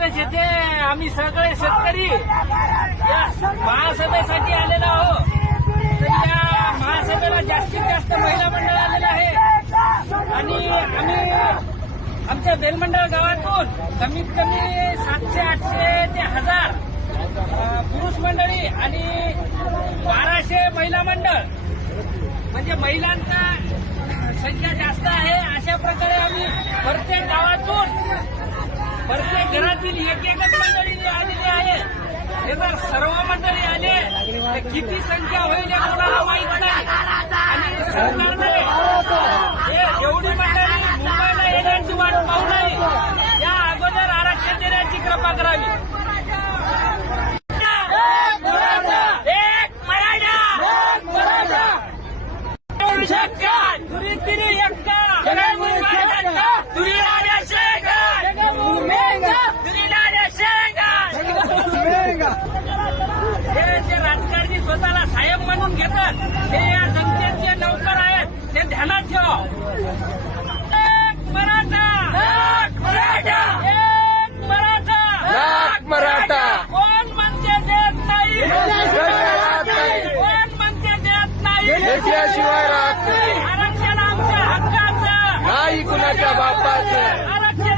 काँग्रेस येथे आम्ही सगळे शेतकरी या महासभेसाठी आलेलो आहो तर या महासभेला जास्तीत जास्त महिला मंडळ आलेलं आहे आणि आम्ही आमच्या बेलमंडळ गावातून कमीत कमी सातशे आठशे ते हजार पुरुष मंडळी आणि बाराशे महिला मंडळ. म्हणजे महिलांचा संख्या जास्त आहे. अशा प्रकारे आम्ही प्रत्येक गावातून घरातील एक एकच मंडळी आलेली आहे हे जर सर्व मंडळी आले. तर किती संख्या होईल हे कोणाला माहीत नाही. आणि सरकारने हे एवढी मंडळी मुंबईला येण्याची वाट पाहू नये. या अगोदर आरक्षण देण्याची कृपा करावी. एक घेतात. हे या जनतेचे नौकर आहेत. ते ध्यानात ठेवा. एक मराठा. एक मराठा. एक मराठा. एक मराठा. कोण म्हणते देत नाही? कोण म्हणते देत नाही. आरक्षण आमच्या हक्काचं. नाही कुणाच्या बापाचं. आरक्षण